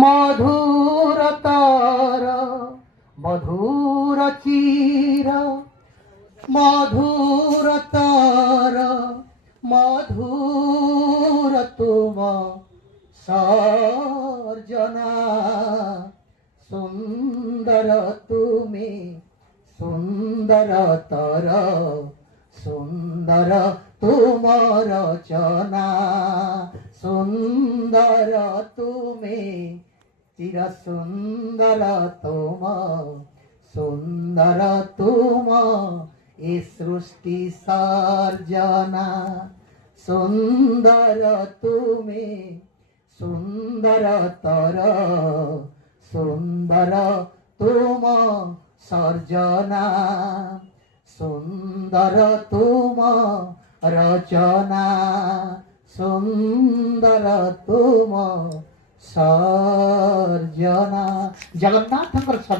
মধুরতর মধুর চির মধুরতর মধুর তুম সর্জনা সুন্দর তুমি সুন্দরতর সুন্দর তুম রচনা সুন্দর তুমি চির সুন্দর তুম সুন্দর তুম এ সৃষ্টি সর্জনা সুন্দর তুমি সুন্দরতর সুন্দর তুম সর্জনা সুন্দর তুম রচনা সুন্দর তুম সর্জনা। জগন্নাথଙ୍କର ସର୍ଜନା।